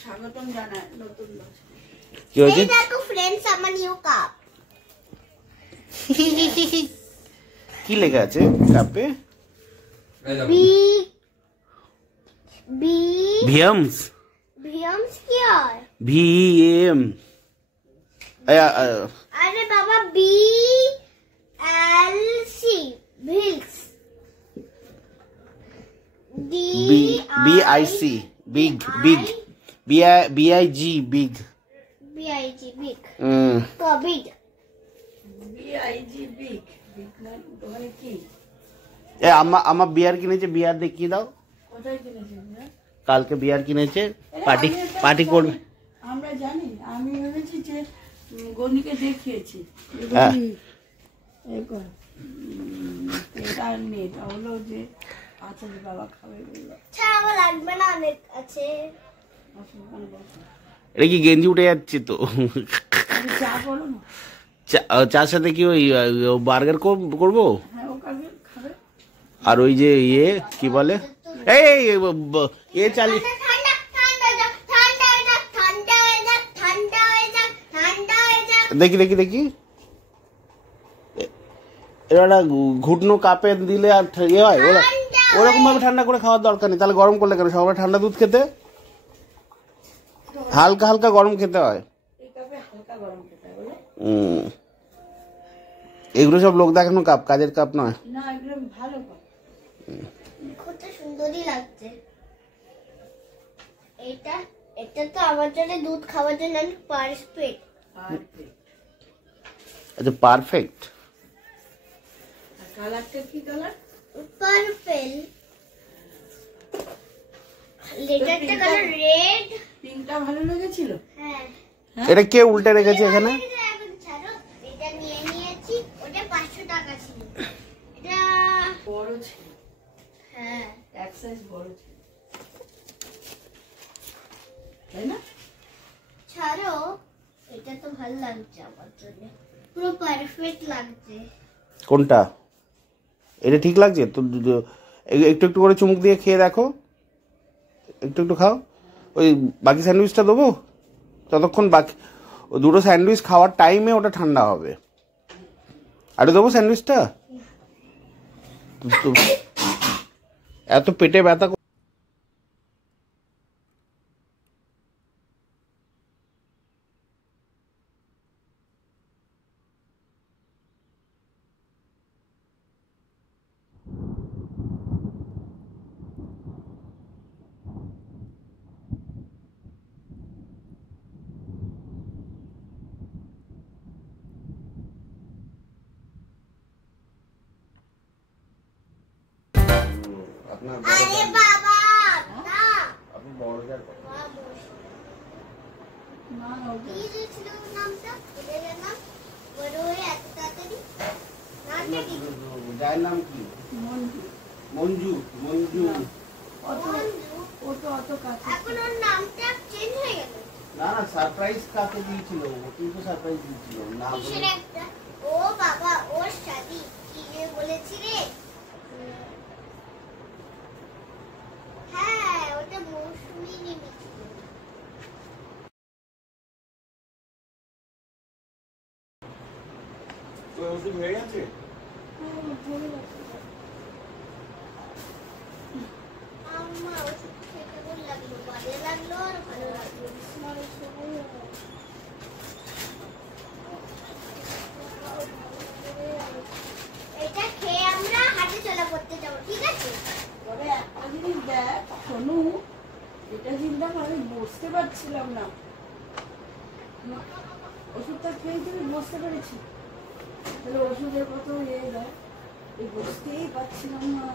স্বাগতম জানাই নতুন বছর। কি হয়েছে? এই দেখো फ्रेंड्स আমার নিউ কাপ। কি লেখা আছে কাপে? B B ভিএমস। ভিএমস কি হয়? ভিএম। আরে বাবা বি এল সি ভিলস। D B I C big big B I G big B I G big. তো বিগ বিআইজি বিগ বিগ না দোকানে কি? আমার বিয়ার কিনেছে, বিয়ার দেখিয়ে দাও। কোথায় কিনেছেন? কালকে বিয়ার কিনেছে, পার্টি করবে। আমরা জানি, আমি ভেবেছি যে গনিকে দেখিয়েছি। হ্যাঁ। এটা নেই, হলো যে আচ্ছা বাবা খাবে বললো। ছাড়া লাগবে না, অনেক আছে। এটা কি গেঞ্জি উঠে যাচ্ছে তো? চা করো না। চার সাথে কি ওই বার্গার করবো? হ্যাঁ ও খাবে খাবে। আর ওই যে ইয়ে কি বলে, এই এ চালি ঠান্ডা ঠান্ডা ঠান্ডা ঠান্ডা ঠান্ডা ঠান্ডা দেখি দেখি দেখি। এরা ঘুটনো কাপে দিলে আর ইয়ে হয়? ওরকম ভাবে ঠান্ডা করে খাওয়ার দরকার নেই। তাহলে গরম করলে কেন? সবাই ঠান্ডা দুধ খেতে, হালকা হালকা গরম খেতে হয়। হালকা গরম খেতে হবে। এগুলো সব লোক দেখানো কাপ, কাজের কাপ নয়। না এগুলো ভালো কাপ। কত সুন্দরই লাগছে এটা। এটা তো আমার জন্য দুধ খাওয়ার জন্য পারফেক্ট। আচ্ছা পারফেক্ট। কালারটা কি কালার? পার্পল। লেটারটা কালার রেড। পিঙ্কটা ভালো লেগেছিল। হ্যাঁ। এটা কে উল্টে রেখেছে এখানে? এটা নিয়ে নিয়েছি। ওটা 500 টাকা ছিল। এটা বড় ছিল। হ্যাঁ এক সাইজ বড় ছিল, তাই না? ছাড়ো, এটা তো ভালো লাগছে আমার জন্য, পুরো পারফেক্ট লাগছে। কোনটা? এটা ঠিক লাগছে তো? একটু একটু করে চুমুক দিয়ে খেয়ে দেখো, একটু একটু খাও। ওই বাকি স্যান্ডউইচটা দেবো ততক্ষণ। বাকি দুটো স্যান্ডউইচ খাওয়ার টাইমে ওটা ঠান্ডা হবে। আরে দেবো স্যান্ডউইচটা? এত পেটে ব্যথা। আরে বাবা না, আপনি বড় না কি ছিল নামটা? ওদের নাম বড় হয়ে এত তাড়াতাড়ি নামটা কি? যার নাম কি? মঞ্জু। মঞ্জু ও তো অত কাছে। এখন ওর নামটা চেঞ্জ হয়ে গেল। না না, সারপ্রাইজ কাকে দিয়েছিল? কিন্তু সারপ্রাইজ দিয়েছিল না কিসের একটা? ও বাবা, ওর শাদি কি যে বলেছি রে। হ্যাঁ, ওটা মৌসুমী নেমেছিল। ওই ওষুধ হয়ে গেছে? আম্মা ওষুধ খেতে কেমন লাগলো? বাজে লাগলো আর ভালো লাগলো। এটা খেয়ে আমরা হাঁটা চলা করতে যাবো, ঠিক আছে? তবে একটা জিনিস দেখ শোনু, এটা চিন্তা আমি বসতে পারছিলাম না। ওষুধটা খেয়ে তুমি বসতে পেরেছি, তাহলে ওষুধের কত ইয়ে দেয়। এই বসতেই পারছিলাম না,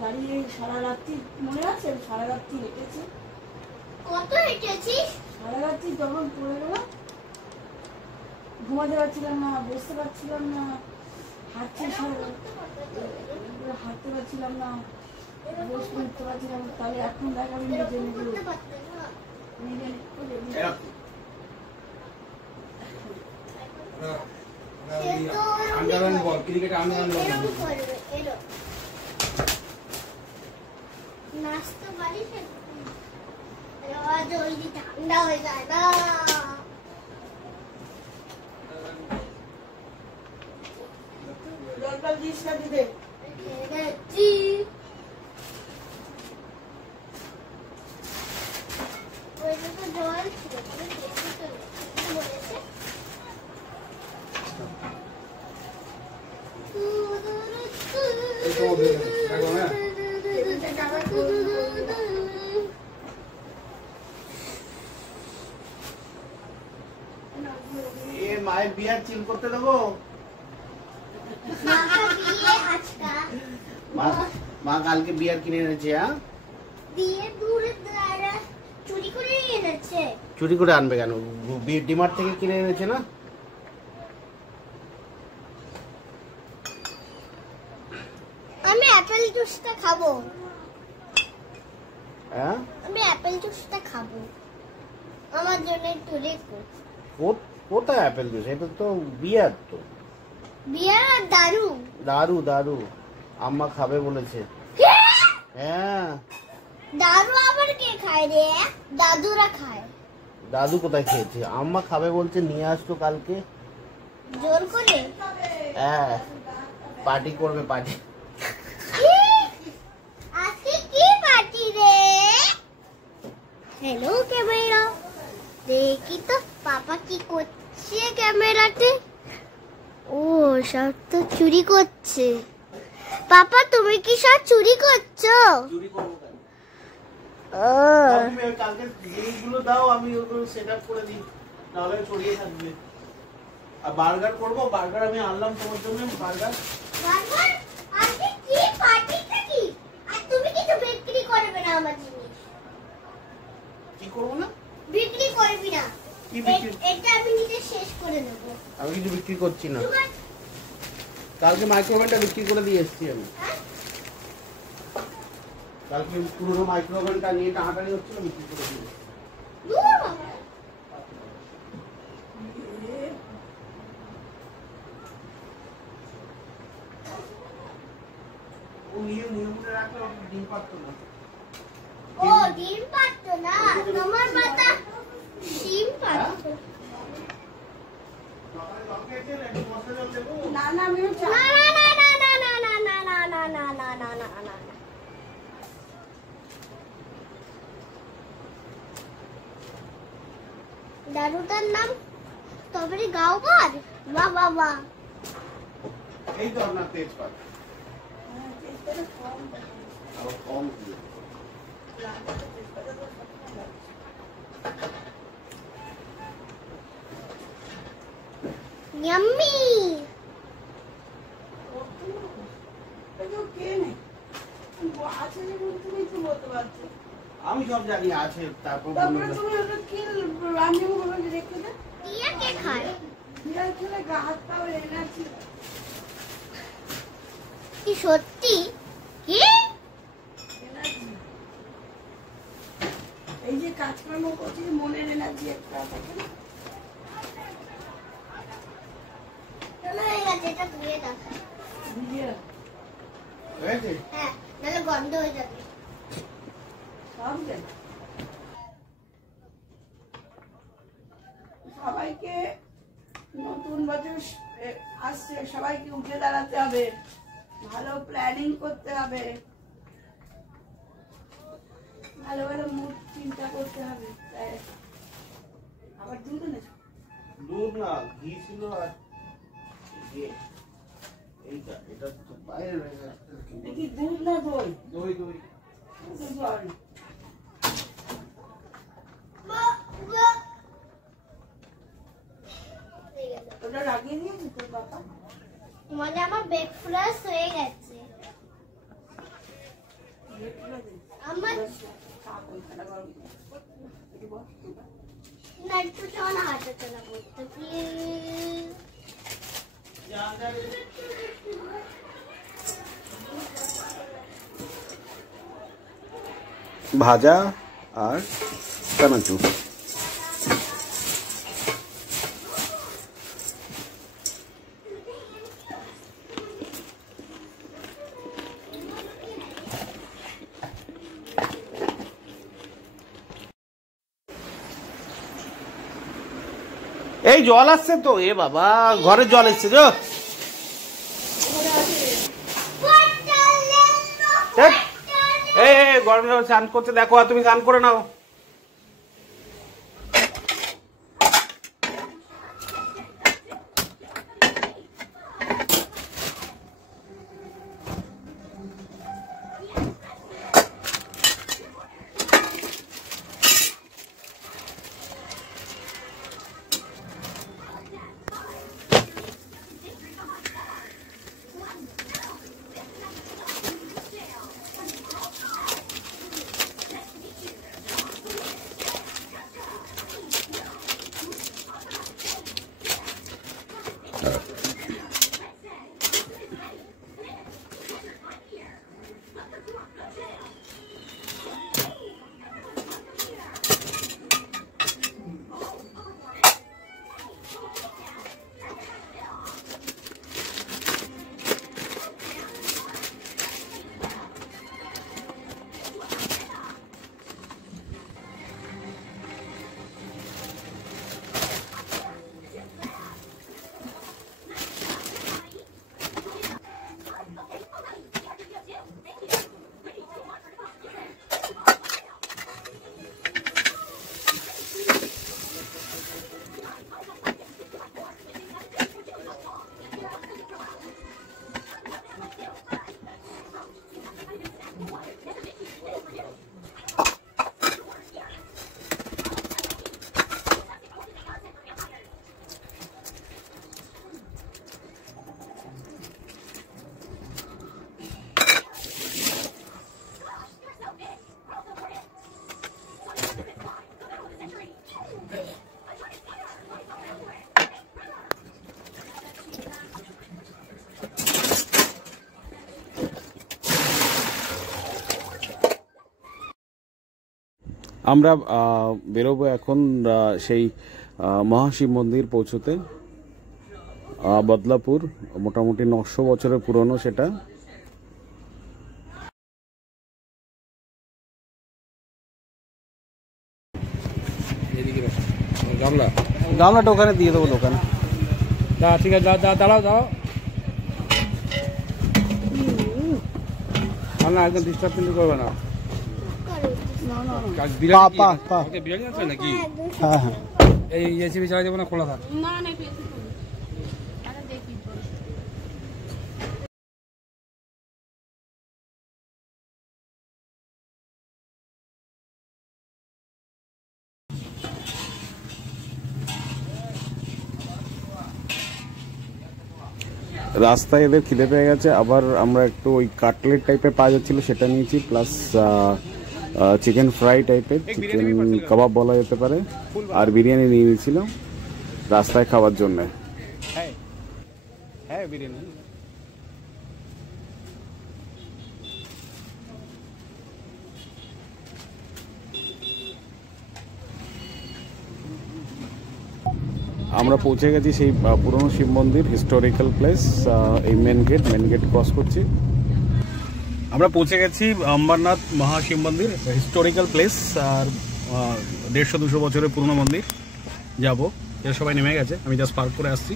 দাঁড়িয়ে সারা রাত্রি। মনে আছে সারা রাত্রি হেঁটেছি? কত হেঁটেছিস? সারা রাত্রি যখন পড়ে গেলাম, ঘুমাতে পারছিলাম না, বসতে পারছিলাম না, হাঁটতে পারছিলাম না, বসতে উঠতে পারছিলাম না। তাহলে এখন দেখ আমি নিজে নিজে নাচতে পারিস? জলদি ঠান্ডা হয়ে যায় না। জলটা দিস না দিদে। এনেছি। ওইটা তো জল ছিল, তুমি দেখে তো বলেছে। এ মায়ের বিয়ার চিল করতে দেবো? মাকে দিয়ে আজকাল মা কালকে বিয়ার কিনে এনেছে। হ্যাঁ, দিয়ে দূরে দ্বারা চুরি করে এনেছে। চুরি করে আনবে কেন? ডিমার্ট থেকে কিনে এনেছে না? আমি অ্যাপেল জুসটা খাবো। হ্যাঁ, আমি অ্যাপেল জুসটা খাবো। আমার জন্য একটু রেখো। কোথায় অ্যাপেল জুস? এটা তো বিয়ার। তো বিয়ার আর দারু। দারু দারু আম্মা খাবে বলেছে। হ্যাঁ, দারু আবার কে খায় রে? দাদুরা খায়। দাদু কোথায় খেয়েছে? আম্মা খাবে বলছে, নিয়ে আসতো কালকে। জোর করে। হ্যাঁ, পার্টি করবে পার্টি। আজকে কি পার্টি রে? হ্যালো ক্যামেরা, দেখি তো পাপা কি করছে ক্যামেরাতে। ও সব তো চুরি করছে। পাপা তুমি কি সব চুরি করছো? চুরি করবো কেন? ও তুমি কালকে জিনিসগুলো দাও, আমি ওগুলো সেট আপ করে দিই, নাহলে ছড়িয়ে থাকবে। আর বার্গার করবো। বার্গার আমি আনলাম তোমার জন্য। বার্গার বারবার আজকে কি পার্টিটা কি? আর তুমি কিছু বিক্রি করবে না আমার জিনিস? কি করবো না? বিক্রি করবি না। কি বিক্রি? এটা আমি নিজে শেষ করে নেব। আমি কিছু বিক্রি করছি না। কালকে মাইক্রোওভেনটা বিক্রি করে দিয়ে এসেছি আমি। কালকে পুরোনো মাইক্রোওভেনটা নিয়ে টানাটানি হচ্ছিল, বিক্রি করে দিয়ে এসেছি। দূর বাবা। ও নিয়ে মুড়ে রাখলে ও ডিম পারতো না। ও ডিম পারতো না, তোমার মাথা ডিম পারতো। সকালে জল খেয়েছিলে? একটু মশলা জল দেবো? না না আমি চা না না না না না না না না না না না না না না না। দারুটার নাম স্ট্রবেরি গাওবার। বাহ বাহ বাহ। এই তো আপনার তেজপাত। হ্যাঁ, তেজপাতা কম দেয়। আবার কম দিয়ে। রান্নাতে তেজপাতা তো সবসময় লাগে। ইয়াম্মি। এগুলো কে নেই? আছে যখন তুমি তো বলতে পারছো। আমি সব জানি আছে। তারপর তারপরে বলবে- তুমি ওটা কি রান্না করবে দেখতে দে। টিয়া কে খায়? বিড়াল খেলে গা হাত পা এনার্জি। কি সত্যি? কি? এনার্জি। এই যে কাজকর্ম করছি মনের এনার্জি একটা থাকে না? চলো হয়ে গেছে, এটা ধুয়ে দাও। ভিজিয়ে হয়েছে? হ্যাঁ, নাহলে গন্ধ হয়ে যাবে। সব জানি। সবাইকে নতুন বছর আসছে, সবাইকে উঠে দাঁড়াতে হবে, ভালো প্ল্যানিং করতে হবে, ভালো ভালো মুড চিন্তা করতে হবে। তাই আবার দুধ এনেছো? দুধ না, ঘি ছিল। আর ইয়ে, এইটা এটা তো বাইরে রয়ে গেছে। এটা কি দুধ না দই? দই দই। দুধ জল। ওটা লাগিয়ে দিয়েছি তোর বাবা? মানে আমার ব্রেকফাস্ট হয়ে গেছে। আমার কাপ ওইখানে গরম করে। একটু বস। না একটু চল না হাঁটা চলা করতে প্লিজ। ভাজা আর চানাচুর। এই জল আসছে তো, এ বাবা ঘরে জল এসছে যো। এই গরম জল স্নান করতে দেখো, আর তুমি স্নান করে নাও। আমরা বেরোবো এখন সেই মহাশিব মন্দির পৌঁছতে। বদলাপুর, মোটামুটি 900 বছরের পুরনো সেটা। গামলাটা ওখানে দিয়ে দেবো দোকানে। ঠিক আছে, দাঁড়াও দাঁড়াও না, একদম ডিস্টার্ব কিন্তু করবে না। বিরিয়ানি আছে নাকি? হ্যাঁ হ্যাঁ, এই রেসিপি চালাই দেবো না, খোলা থাক। রাস্তায় এদের খিদে পেয়ে গেছে, আবার আমরা একটু ওই কাটলেট টাইপের পাওয়া যাচ্ছিল সেটা নিয়েছি, প্লাস চিকেন ফ্রাই টাইপের, চিকেন কাবাব বলা যেতে পারে, আর বিরিয়ানি নিয়ে নিয়েছিলাম রাস্তায় খাওয়ার জন্য। হ্যাঁ বিরিয়ানি। আমরা পৌঁছে গেছি সেই পুরনো শিব মন্দির, হিস্টোরিক্যাল প্লেস। এই মেন গেট ক্রস করছি। আমরা পৌঁছে গেছি অমরনাথ মহাশিব মন্দির, হিস্টোরিক্যাল প্লেস, আর 150-200 বছরের পুরনো মন্দির। যাবো, এরা সবাই নেমে গেছে, আমি জাস্ট পার্ক করে আসছি।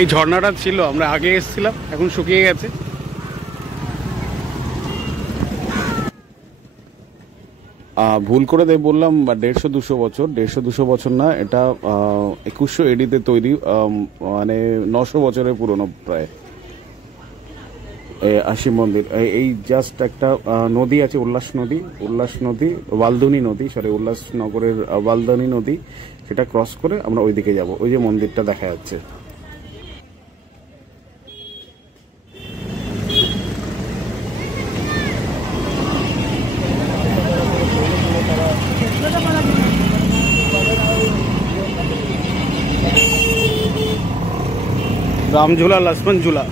এই ঝর্ণাটা ছিল, আমরা আগে এসেছিলাম, এখন শুকিয়ে গেছে। ভুল করে বললাম 150-200 বছর, 150-200 বছর না, এটা 2100 AD-তে তৈরি, মানে 900 বছরের পুরনো প্রায় শিব মন্দির। এই জাস্ট একটা নদী আছে, ওয়ালদানি নদী, উল্লাসনগরের ওয়ালদানি নদী, সেটা ক্রস করে আমরা ওইদিকে যাব। ওই যে মন্দিরটা দেখা যাচ্ছে। राम झूला, लक्ष्मण झूला।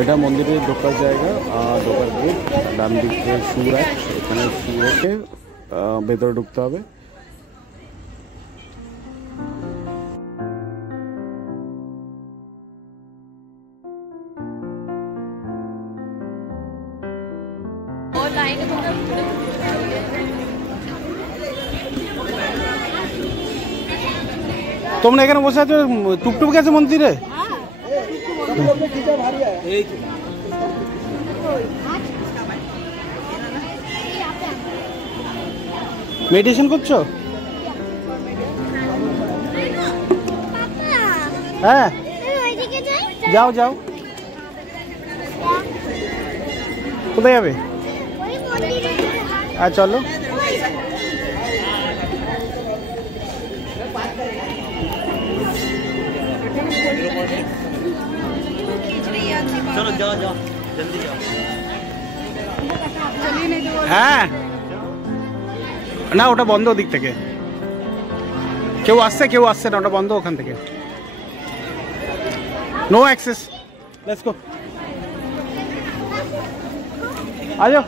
এটা মন্দিরের ঢোকার জায়গা, ঢোকার গেট, ডান দিকে শিবরাজ, এখানে শিবকে ভেতরে ঢুকতে হবে। তোমরা এখানে বসে আছো, টুকটুক আছে মন্দিরে? মেডিটেশন করছো? হ্যাঁ যাও যাও। কোথায় যাবে? চলো। चलो जाओ जाओ जल्दी जाओ। হ্যাঁ না, ওটা বন্ধ ওদিক থেকে। কেউ আসছে না, ওটা বন্ধ ওখান থেকে। No access. Let's go. আজো।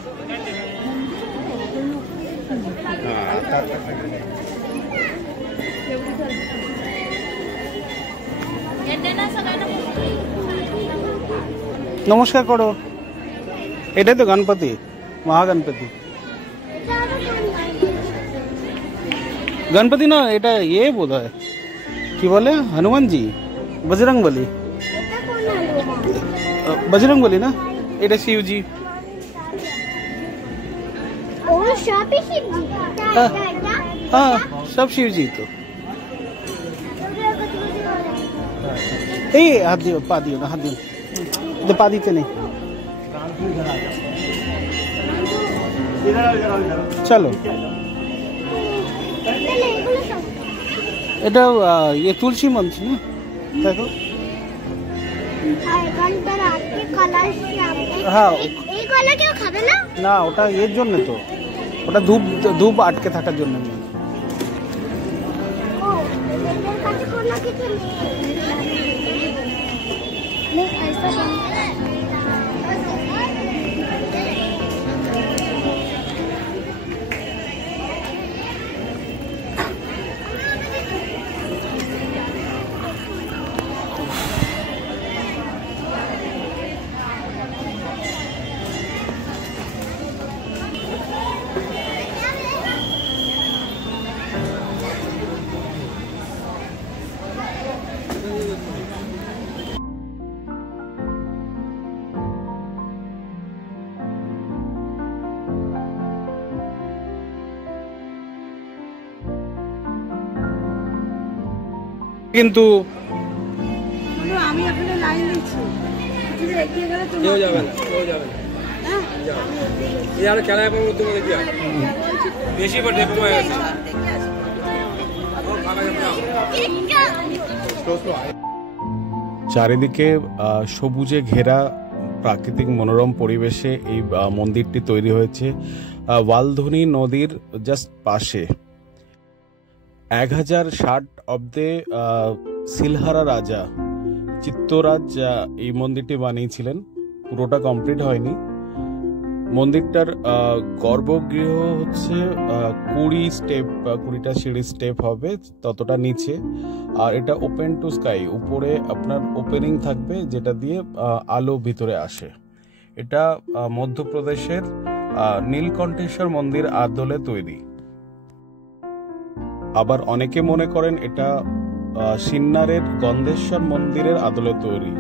নমস্কার করো। এটাই তো গণপতি, মহাগণপতি। গণপতি না, এটা ইয়ে বোধ হয়, কি বলে, হনুমানজি, বজরংবলী। বজরংবলী না, এটা শিবজি। हाँ सब शिव जी। तो हाथ दियो, पा दियो ना, हाथ दियो तो पा दीते नहीं। चलो এটা ये तुलसी मंच ना, देखो। हाँ না, ওটা এর জন্য তো, ওটা ধূপ আটকে থাকার জন্য। কিন্তু আমি এখানে লাইন দিচ্ছি, কেউ যাবে না, यार খেলা এখন তোমাকে কি বেশি বার দেখতে হয়ে গেছে। চারিদিকে সবুজে ঘেরা প্রাকৃতিক মনোরম পরিবেশে এই মন্দিরটি তৈরি হয়েছে ওয়ালধনী নদীর জাস্ট পাশে। 1060 অব্দে সিলহারা রাজা চিত্তরাজ এই মন্দিরটি বানিয়েছিলেন। পুরোটা কমপ্লিট হয়নি। মন্দিরটার গর্ভগৃহ হচ্ছে 20টা সিঁড়ি স্টেপ হবে, ততটা নিচে। আর এটা ওপেন টু স্কাই, উপরে আপনার ওপেনিং থাকবে যেটা দিয়ে আলো ভিতরে আসে। এটা মধ্যপ্রদেশের নীলকণ্ঠেশ্বর মন্দির আদলে তৈরি। আবার অনেকে মনে করেন এটা সিন্নারের গন্ধেশ্বর মন্দিরের আদলে তৈরি।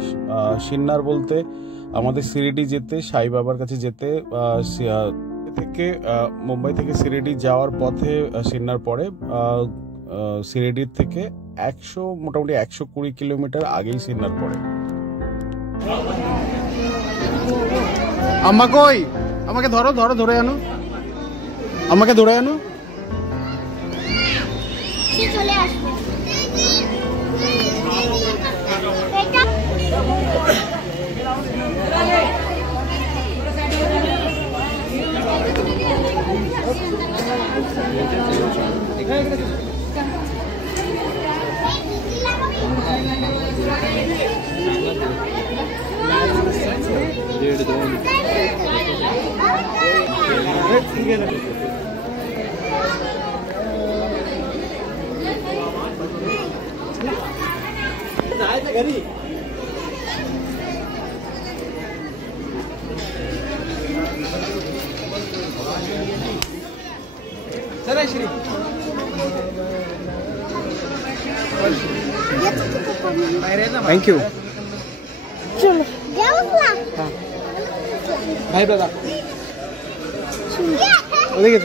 সিন্নার বলতে আমাদের শিরিডি যেতে, সাই বাবার কাছে যেতে, থেকে মুম্বাই থেকে শিরিডি যাওয়ার পথে সিন্নার পড়ে। শিরিডির থেকে মোটামুটি 120 কিলোমিটার আগেই সিন্নার পড়ে। আম্মা কই? আমাকে ধরে আনো, আমাকে ধরে আনো। চলে আসবে। Thank you. চলো যাও না ভাই দাদা ওদিকে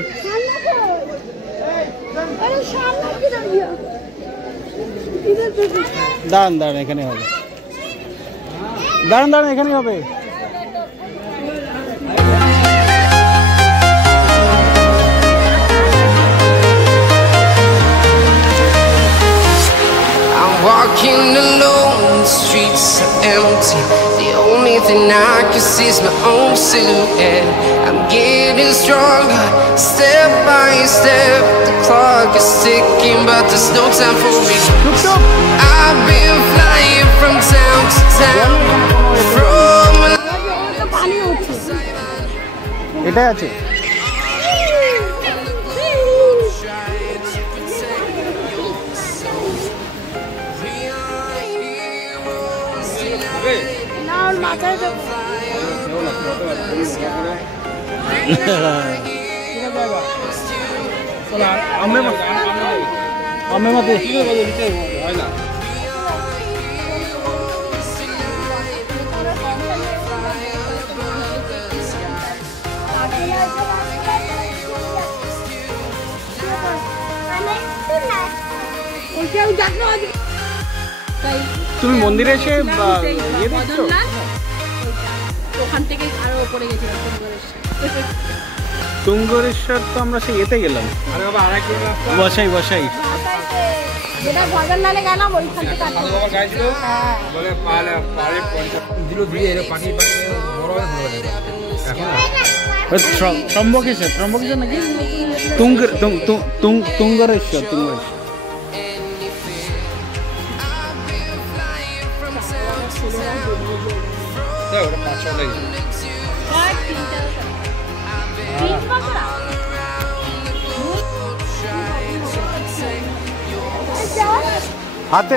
দাঁড়ান দাঁড়ান, এখানে হবে, দাঁড়ান দাঁড়ান, এখানেই হবে। Walking alone, the streets are empty. The only thing I can see is my own silhouette. I'm getting stronger, step by step. The clock is ticking, but there's no time for me. I've been flying from town to town. From এটাই আছে। তুমি মন্দিরে এসে ইয়ে দেখছো? ওখান থেকে আরো উপরে গেছিলাম তুঙ্গরেশ্বর। তো আমরা সেই এতে গেলাম, বসাই বসাই। যেটা ভজনলালে গেলাম ওইখান থেকে ত্রম্বকেশ্বর, ত্রম্বকেশ্বর নাকি তুঙ্গরেশ্বর, তুঙ্গরেশ্বর। হাতে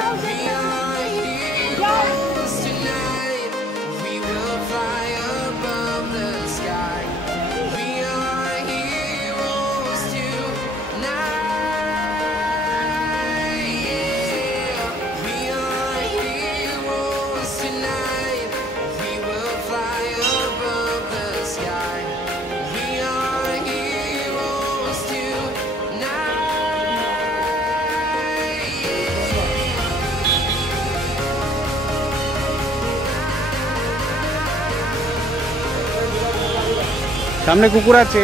সামনে কুকুর আছে।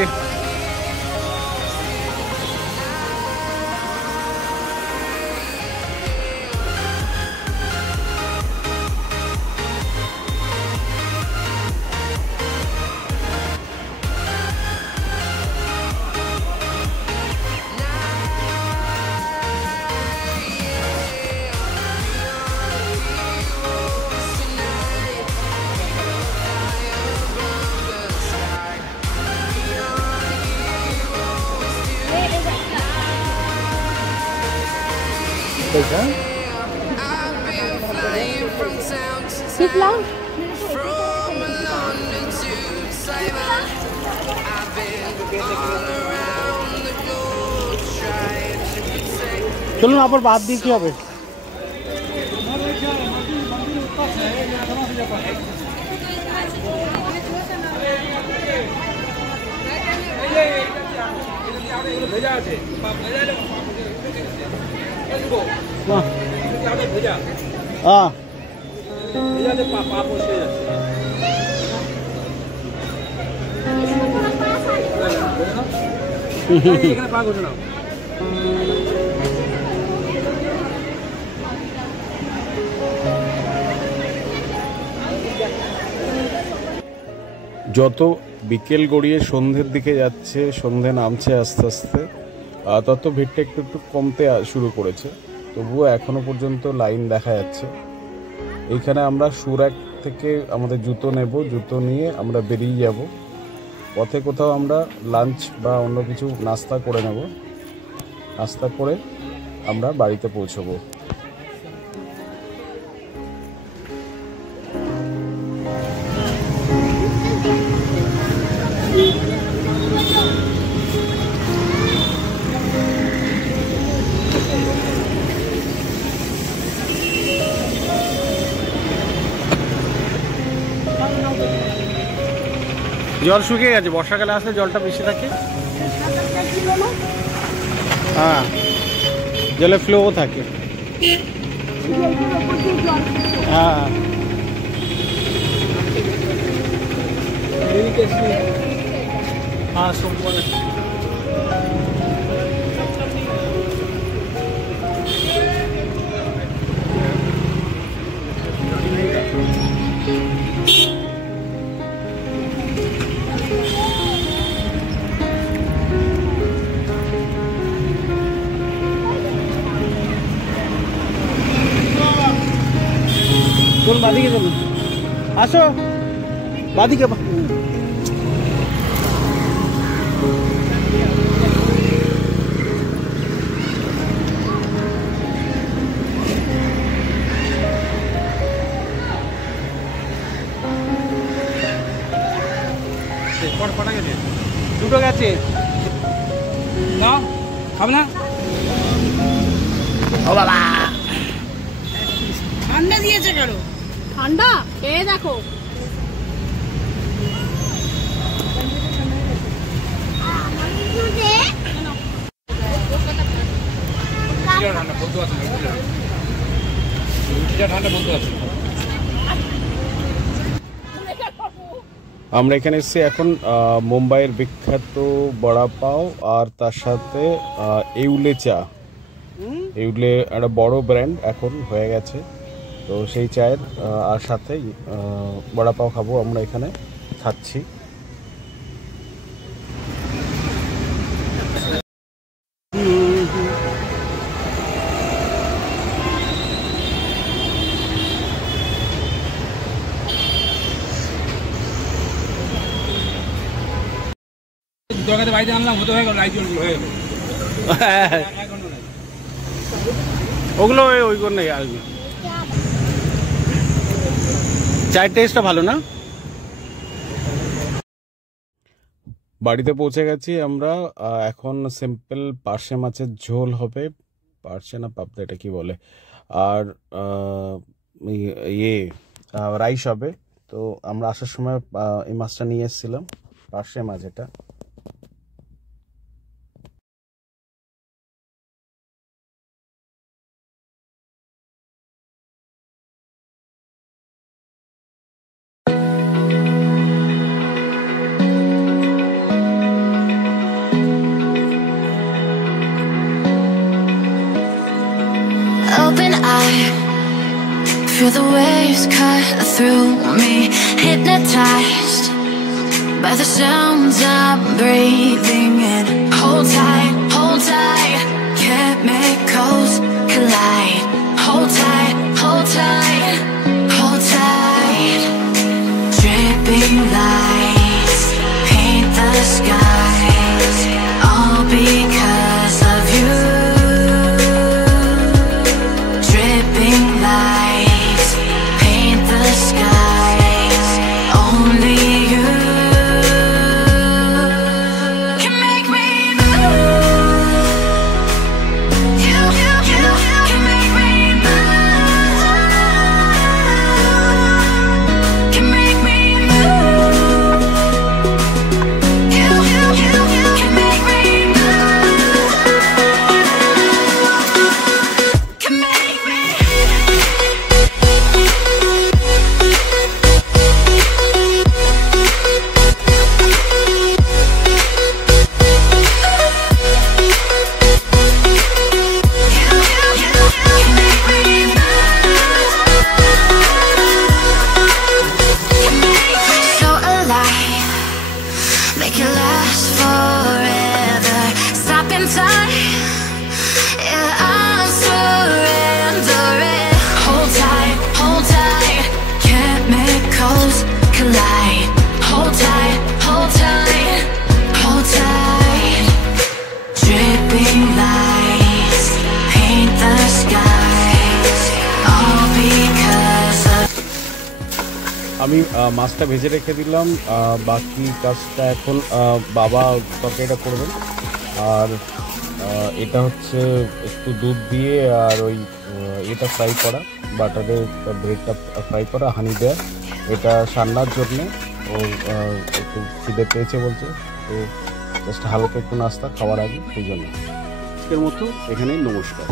চলুন আবার বাদ দিয়ে কি হবে? যত বিকেল গড়িয়ে সন্ধ্যের দিকে যাচ্ছে, সন্ধ্যে নামছে আস্তে আস্তে, তত ভিড়টা একটু একটু কমতে শুরু করেছে। তবুও এখনো পর্যন্ত লাইন দেখা যাচ্ছে। এইখানে আমরা সুরাক থেকে আমাদের জুতো নেব, জুতো নিয়ে আমরা বেরিয়ে যাব। পথে কোথাও আমরা লাঞ্চ বা অন্য কিছু নাস্তা করে নেব, নাস্তা করে আমরা বাড়িতে পৌঁছবো। জল শুকিয়ে গেছে, বর্ষাকালে আসলে জলটা বেশি থাকে। হ্যাঁ, জলে ফ্লোও থাকে। হ্যাঁ, হ্যাঁ সোমবার কোন বাদিকে চলুন, আসো বাদিকে। দুটো গেছে না খাবে না, ও বাবা ঠান্ডা দিয়েছে কেন? ঠান্ডা খেয়ে দেখো। ঠান্ডা বলতে পারছি না, ঠান্ডা বলতে পারছি না। আমরা এখানে এসেছি এখন মুম্বাইয়ের বিখ্যাত বড়া পাও আর তার সাথে এউলে চা। এউলে একটা বড় ব্র্যান্ড এখন হয়ে গেছে, তো সেই চায়ের আর সাথে বড়া পাও খাবো, আমরা এখানে খাচ্ছি। দোকানে বাড়িতে আনলাম, হতে হয়ে গেল, লাইট হয়ে গেল। ওগুলো ওইগুলো নেই আর কি। চায়ের টেস্টটা ভালো না। বাড়িতে পৌঁছে গেছি আমরা। এখন সিম্পল পার্শে মাছের ঝোল হবে, পার্শে না পাবদা এটা কি বলে, আর ইয়ে রাইস হবে। তো আমরা আসার সময় এই মাছটা নিয়ে এসেছিলাম, পার্শে মাছ এটা। Open eye, feel the waves cut through me, hypnotized by the sounds I'm breathing in. Hold tight, chemicals collide. Hold tight, hold tight, hold tight. Dripping lights paint the skies, all because of you. Dripping lights paint the skies, only you can make me move. You can make আমি মাছটা ভেজে রেখে দিলাম, বাকি কাজটা এখন বাবা তরকারিটা করবেন। আর এটা হচ্ছে একটু দুধ দিয়ে আর ওই এটা ফ্রাই করা, বাটারে ব্রেডটা ফ্রাই করা, হানি দেওয়া, এটা সান্নার জন্যে। ও একটু খিদে পেয়েছে বলছে, তো জাস্ট হালকা একটু নাস্তা খাওয়ার আগে, সেই জন্য। আজকের মতো এখানেই, নমস্কার।